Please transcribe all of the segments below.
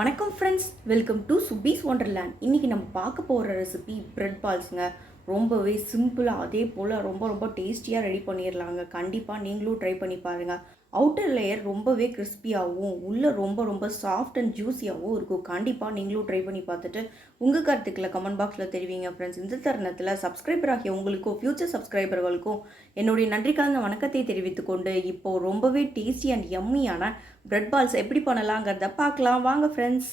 வணக்கம் friends, welcome to சுபீஸ் wonderland. இன்றைக்கி நம்ம பார்க்க போகிற ரெசிபி பிரெட் பால்ஸுங்க. ரொம்பவே சிம்பிளாக அதே போல் ரொம்ப டேஸ்டியாக ரெடி பண்ணிடலாங்க. கண்டிப்பாக நீங்களும் ட்ரை பண்ணி பாருங்கள். அவுட்டர் லேயர் ரொம்பவே கிறிஸ்பியாகவும் உள்ளே ரொம்ப சாஃப்ட் அண்ட் ஜூஸியாகவும் இருக்கும். கண்டிப்பாக நீங்களும் ட்ரை பண்ணி பார்த்துட்டு உங்கள் கருத்துக்களை கமெண்ட் பாக்ஸில் தெரிவிங்க ஃப்ரெண்ட்ஸ். இந்த தருணத்தில் சப்ஸ்கிரைபர் ஆகிய உங்களுக்கும் ஃப்யூச்சர் சப்ஸ்கிரைபர்களுக்கும் என்னுடைய நன்றி கலந்த வணக்கத்தை தெரிவித்துக்கொண்டு இப்போது ரொம்பவே டேஸ்டி அண்ட் யம்மியான பிரெட் பால்ஸ் எப்படி பண்ணலாங்கிறத பார்க்கலாம் வாங்க ஃப்ரெண்ட்ஸ்.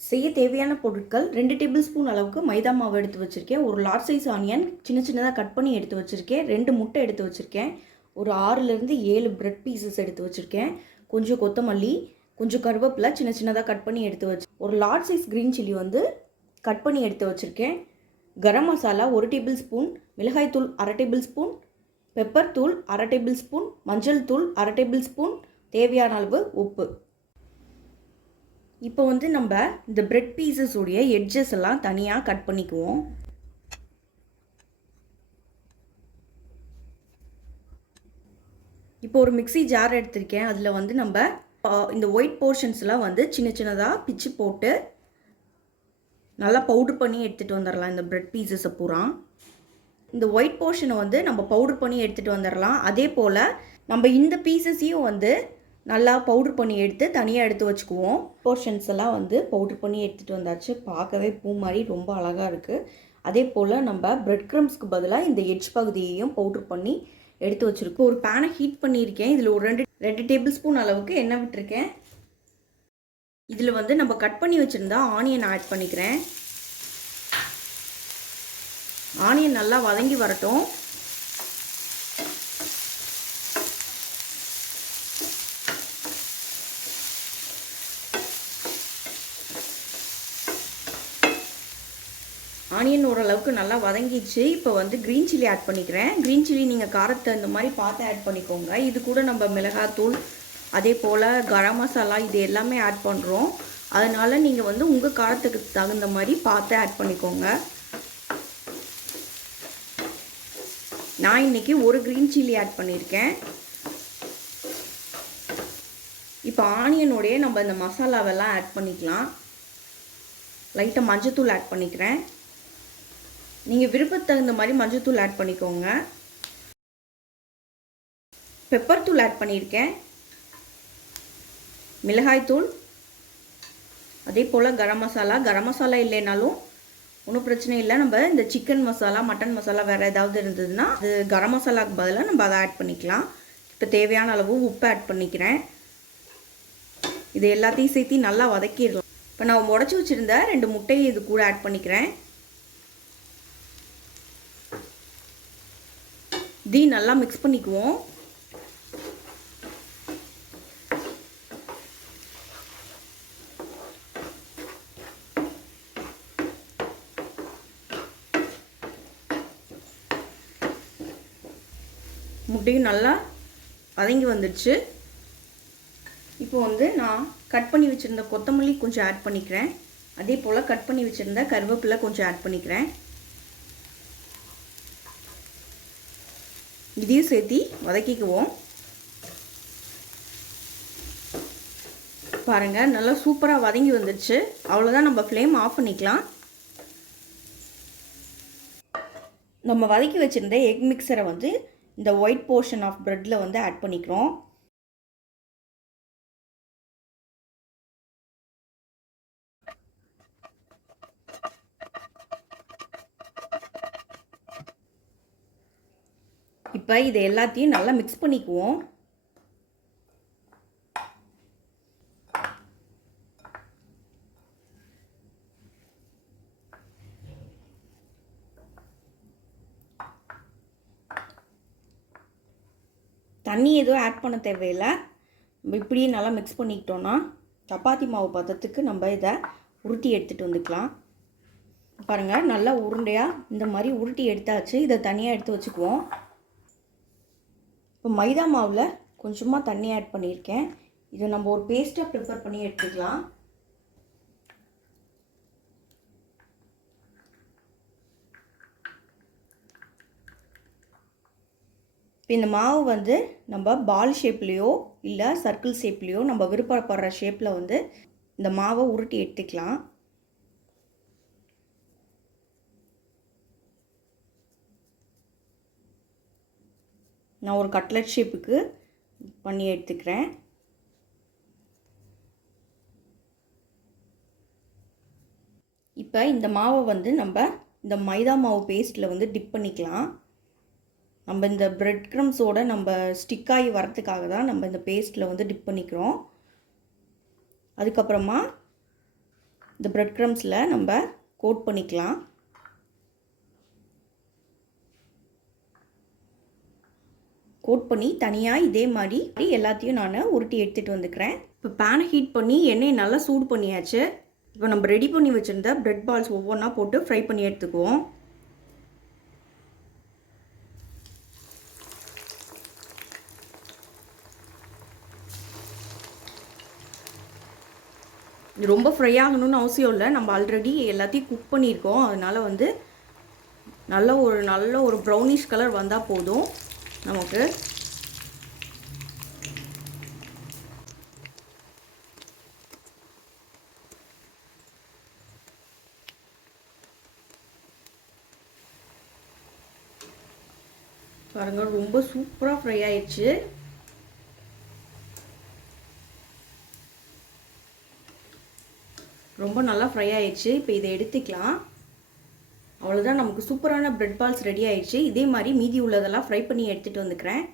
செய்ய தேவையான பொருட்கள் 2 டேபிள் ஸ்பூன் அளவுக்கு மைதா மாவு எடுத்து வச்சுருக்கேன். ஒரு லார்ஜ் சைஸ் ஆனியன் சின்னதாக கட் பண்ணி எடுத்து வச்சுருக்கேன். 2 முட்டை எடுத்து வச்சுருக்கேன். ஒரு 6லேருந்து 7 பிரெட் பீசஸ் எடுத்து வச்சுருக்கேன். கொஞ்சம் கொத்தமல்லி, கொஞ்சம் கருவேப்பிலை சின்னதாக கட் பண்ணி எடுத்து வச்சு, ஒரு large size green chilli cut பண்ணி எடுத்து வச்சுருக்கேன். கரம் மசாலா 1 டேபிள் ஸ்பூன், மிளகாய் தூள் 1/2 டேபிள் ஸ்பூன், பெப்பர் தூள் 1/2 டேபிள் ஸ்பூன், மஞ்சள் தூள் 1/2 டேபிள் ஸ்பூன், தேவையான அளவு உப்பு. இப்போ நம்ம இந்த பிரெட் பீசஸ் உடைய எட்ஜஸ் எல்லாம் தனியாக கட் பண்ணிக்குவோம். இப்போ ஒரு மிக்ஸி ஜார் எடுத்திருக்கேன். அதில் நம்ம இந்த ஒயிட் போர்ஷன்ஸ்லாம் சின்னதாக பிச்சு போட்டு நல்லா பவுடர் பண்ணி எடுத்துகிட்டு வந்துடலாம். இந்த பிரெட் பீசஸை பூரா இந்த ஒயிட் போர்ஷனை நம்ம பவுடர் பண்ணி எடுத்துகிட்டு வந்துடலாம். அதே போல் நம்ம இந்த பீசஸையும் நல்லா பவுடர் பண்ணி எடுத்து தனியாக எடுத்து வச்சுக்குவோம். போர்ஷன்ஸ் எல்லாம் பவுடர் பண்ணி எடுத்துகிட்டு வந்தாச்சு. பார்க்கவே பூ மாதிரி ரொம்ப அழகாக இருக்குது. அதே போல் நம்ம பிரெட் க்ரம்ஸ்க்கு பதிலாக இந்த எட்ஜ் பகுதியையும் பவுடர் பண்ணி எடுத்து வச்சுருக்கோம். ஒரு பேனை ஹீட் பண்ணியிருக்கேன். இதில் ஒரு 2 டேபிள் ஸ்பூன் அளவுக்கு எண்ணெய் விட்டுருக்கேன். இதில் நம்ம கட் பண்ணி வச்சுருந்தா ஆனியன் ஆட் பண்ணிக்கிறேன். ஆனியன் நல்லா வதங்கி வரட்டும். ஆனியன் ஓரளவுக்கு நல்லா வதங்கிடுச்சு. இப்போ க்ரீன் சில்லி ஆட் பண்ணிக்கிறேன். க்ரீன் சில்லி நீங்கள் காரத்தை இந்த மாதிரி பார்த்து ஆட் பண்ணிக்கோங்க. இது கூட நம்ம மிளகாத்தூள் அதே போல் கரம் மசாலா இது எல்லாமே ஆட் பண்ணுறோம். அதனால் நீங்கள் உங்கள் காரத்துக்கு தகுந்த மாதிரி பார்த்து ஆட் பண்ணிக்கோங்க. நான் இன்றைக்கி ஒரு க்ரீன் சில்லி ஆட் பண்ணியிருக்கேன். இப்போ ஆனியனோடைய நம்ம இந்த மசாலாவெல்லாம் ஆட் பண்ணிக்கலாம். லைட்டாக மஞ்சத்தூள் ஆட் பண்ணிக்கிறேன். நீங்கள் விருப்பத்துக்கு தகுந்த மாதிரி மஞ்சத்தூள் ஆட் பண்ணிக்கோங்க. பெப்பர் தூள் ஆட் பண்ணியிருக்கேன். மிளகாய்த்தூள் அதே போல் கரம் மசாலா இல்லைனாலும் ஒன்றும் பிரச்சனை இல்லை. நம்ம இந்த சிக்கன் மசாலா மட்டன் மசாலா வேறு ஏதாவது இருந்ததுன்னா அது கரம் மசாலாவுக்கு பதிலாக நம்ம அதை ஆட் பண்ணிக்கலாம். இப்போ தேவையான அளவு உப்பு ஆட் பண்ணிக்கிறேன். இது எல்லாத்தையும் சேர்த்து நல்லா வதக்கிடலாம். இப்போ நான் உடச்சி வச்சுருந்த 2 முட்டையை இது கூட ஆட் பண்ணிக்கிறேன். இதையும் நல்லா மிக்ஸ் பண்ணிக்குவோம். முட்டையும் நல்லா வதங்கி வந்துடுச்சு. இப்போ நான் கட் பண்ணி வச்சுருந்த கொத்தமல்லி கொஞ்சம் ஆட் பண்ணிக்கிறேன். அதே போல் கட் பண்ணி வச்சுருந்த கருவேப்பிலை கொஞ்சம் ஆட் பண்ணிக்கிறேன். இதையும் சேர்த்து வதக்கிக்குவோம். பாருங்கள் நல்லா சூப்பராக வதங்கி வந்துடுச்சு. அவ்வளோதான், நம்ம ஃப்ளேம் ஆஃப் பண்ணிக்கலாம். நம்ம வதக்கி வச்சுருந்த எக் மிக்சரை இந்த ஒயிட் போர்ஷன் ஆஃப் ப்ரெட்டில் ஆட் பண்ணிக்கிறோம். இப்போ இதை எல்லாத்தையும் நல்லா மிக்ஸ் பண்ணிக்குவோம். தண்ணி எதுவும் ஆட் பண்ண தேவையில்லை. நம்ம இப்படியே நல்லா மிக்ஸ் பண்ணிக்கிட்டோன்னா சப்பாத்தி மாவு பதத்துக்கு நம்ம இதை உருட்டி எடுத்துகிட்டு வந்துக்கலாம். பாருங்கள் நல்லா உருண்டையாக இந்த மாதிரி உருட்டி எடுத்தாச்சு. இதை தனியாக எடுத்து வச்சுக்குவோம். இப்போ மைதா மாவில் கொஞ்சமாக தண்ணி ஆட் பண்ணியிருக்கேன். இதை நம்ம ஒரு பேஸ்ட்டாக ப்ரிப்பேர் பண்ணி எடுத்துக்கலாம். இப்போ இந்த மாவு வந்து நம்ம பால் ஷேப்லேயோ இல்லை சர்க்கிள் ஷேப்லேயோ நம்ம விருப்பப்படுற ஷேப்பில் வந்து இந்த மாவை உருட்டி எடுத்துக்கலாம். நான் ஒரு கட்லெட் ஷேப்புக்கு பண்ணி எடுத்துக்கிறேன். இப்போ இந்த மாவை வந்து நம்ம இந்த மைதா மாவு பேஸ்ட்டில் வந்து டிப் பண்ணிக்கலாம். நம்ம இந்த பிரெட் க்ரம்ஸோடு நம்ம ஸ்டிக்காகி வரத்துக்காக தான் நம்ம இந்த பேஸ்ட்டில் வந்து டிப் பண்ணிக்கிறோம். அதுக்கப்புறமா இந்த பிரெட் க்ரம்ஸில் நம்ம கோட் பண்ணிக்கலாம். கோட் பண்ணி தனியாக இதே மாதிரி எல்லாத்தையும் நான் உருட்டி எடுத்துகிட்டு வந்துக்கிறேன். இப்போ பேனை ஹீட் பண்ணி எண்ணெயை நல்லா சூடு பண்ணியாச்சு. இப்போ நம்ம ரெடி பண்ணி வச்சுருந்த பிரெட் பால்ஸ் ஒவ்வொன்றா போட்டு ஃப்ரை பண்ணி எடுத்துக்குவோம். இது ரொம்ப ஃப்ரை ஆகணும்னு அவசியம் இல்லை. நம்ம ஆல்ரெடி எல்லாத்தையும் குக் பண்ணியிருக்கோம். அதனால் வந்து நல்ல ஒரு ப்ரௌனிஷ் கலர் வந்தால் போதும் நமக்கு. பாருங்கள், ரொம்ப சூப்பராக ஃப்ரை ஆயிடுச்சு. ரொம்ப நல்லா ஃப்ரை ஆயிடுச்சு. இப்போ இதை எடுத்துக்கலாம். அவ்வளோதான், நமக்கு சூப்பரான பிரெட் பால்ஸ் ரெடி ஆயிடுச்சு. இதே மாதிரி மீதி உள்ளதெல்லாம் ஃப்ரை பண்ணி எடுத்துகிட்டு வந்துக்கிறேன்.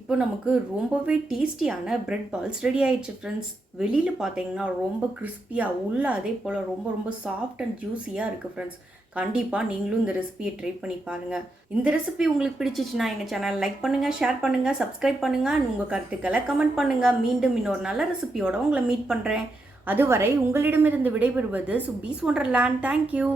இப்போ நமக்கு ரொம்பவே டேஸ்டியான பிரெட் பால்ஸ் ரெடி ஆயிடுச்சு ஃப்ரெண்ட்ஸ். வெளியில் பார்த்தீங்கன்னா ரொம்ப கிறிஸ்பியாக, உள்ள அதே போல் ரொம்ப சாஃப்ட் அண்ட் ஜூஸியாக இருக்குது ஃப்ரெண்ட்ஸ். கண்டிப்பாக நீங்களும் இந்த ரெசிபியை ட்ரை பண்ணி பாருங்கள். இந்த ரெசிபி உங்களுக்கு பிடிச்சிச்சுன்னா எங்கள் சேனல் லைக் பண்ணுங்கள், ஷேர் பண்ணுங்கள், சப்ஸ்கிரைப் பண்ணுங்கள், உங்கள் கருத்துக்களை கமெண்ட் பண்ணுங்கள். மீண்டும் இன்னொரு நல்ல ரெசிபியோடு உங்களை மீட் பண்ணுறேன். அதுவரை உங்களிடமிருந்து விடைபெறுவது சுபீஸ் ஒண்டர்லேண்ட். தேங்க்யூ.